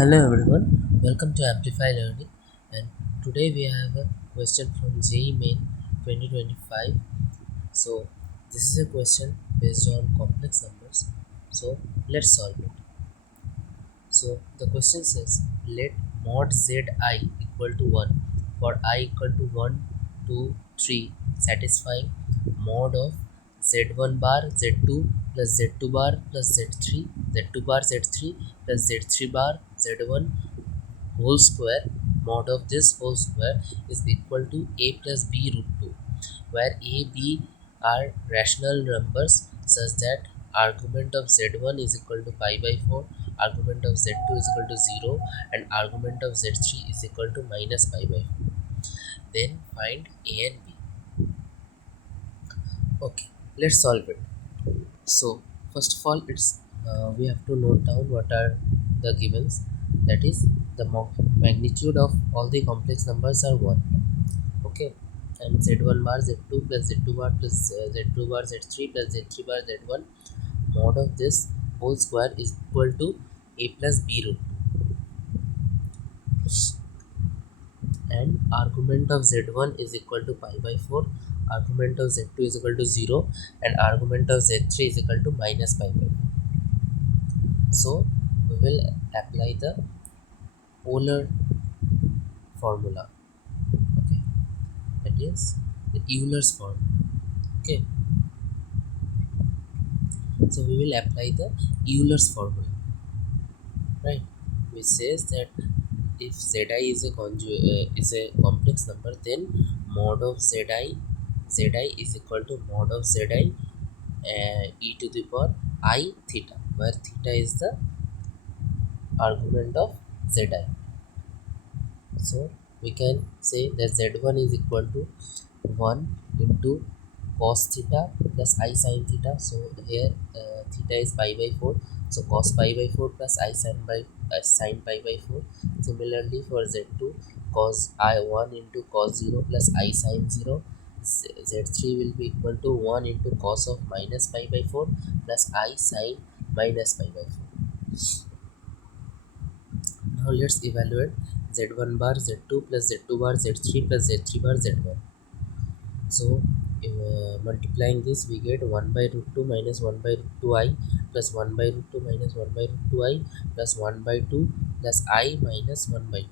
Hello everyone, welcome to Amplify Learning, and today we have a question from JEE Main 2025. So this is a question based on complex numbers. So let's solve it. So the question says let mod zi equal to 1 for I equal to 1, 2, 3 satisfying mod of z1 bar z2 plus z2 bar plus z3 z2 bar z3 plus z3 bar z1 whole square. Mod of this whole square is equal to a plus b root 2, where a b are rational numbers such that argument of z1 is equal to pi by 4, argument of z2 is equal to 0, and argument of z3 is equal to minus pi by 4. Then find a and b. Okay, let's solve it. So first of all, we have to note down what are the givens. That is, the magnitude of all the complex numbers are 1. Okay, and z1 bar z2 plus z2 bar plus z2 bar z3 plus z3 bar z1 mod of this whole square is equal to a plus b root 2, and argument of z1 is equal to pi by 4, argument of z2 is equal to 0, and argument of z3 is equal to minus pi by 4. So we will apply the Euler formula. Okay, that is the Euler's formula. Okay, so we will apply the Euler's formula, right? Which says that if zi is a complex number, then mod of zi is equal to mod of zi e to the power I theta, where theta is the argument of zi. So we can say that z1 is equal to 1 into cos theta plus I sin theta. So here theta is pi by 4, so cos pi by 4 plus I sin pi by 4. Similarly for z2, cos I1 into cos 0 plus I sin 0. Z3 will be equal to 1 into cos of minus pi by 4 plus I sin minus pi by 4. Now let's evaluate z1 bar z2 plus z2 bar z3 plus z3 bar z1. So multiplying this, we get 1 by root 2 minus 1 by root 2 I plus 1 by root 2 minus 1 by root 2 I plus 1 by 2 plus I minus 1 by 2,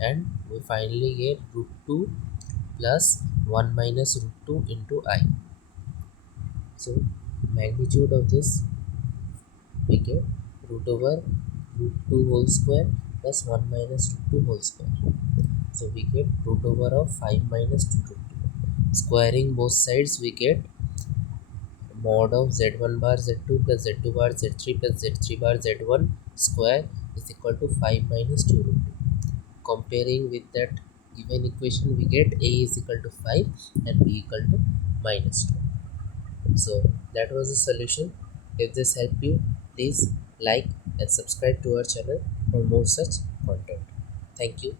and we finally get root 2 plus 1 minus root 2 into I. So magnitude of this, we get root over root 2 whole square plus 1 minus root 2 whole square. So we get root over of 5 minus 2 root 2. Squaring both sides, we get mod of z1 bar z2 plus z2 bar z3 plus z3 bar z1 square is equal to 5 minus 2 root 2. Comparing with that given equation, we get a is equal to 5 and b equal to minus 2. So that was the solution. If this helped you, please like and subscribe to our channel for more such content. Thank you.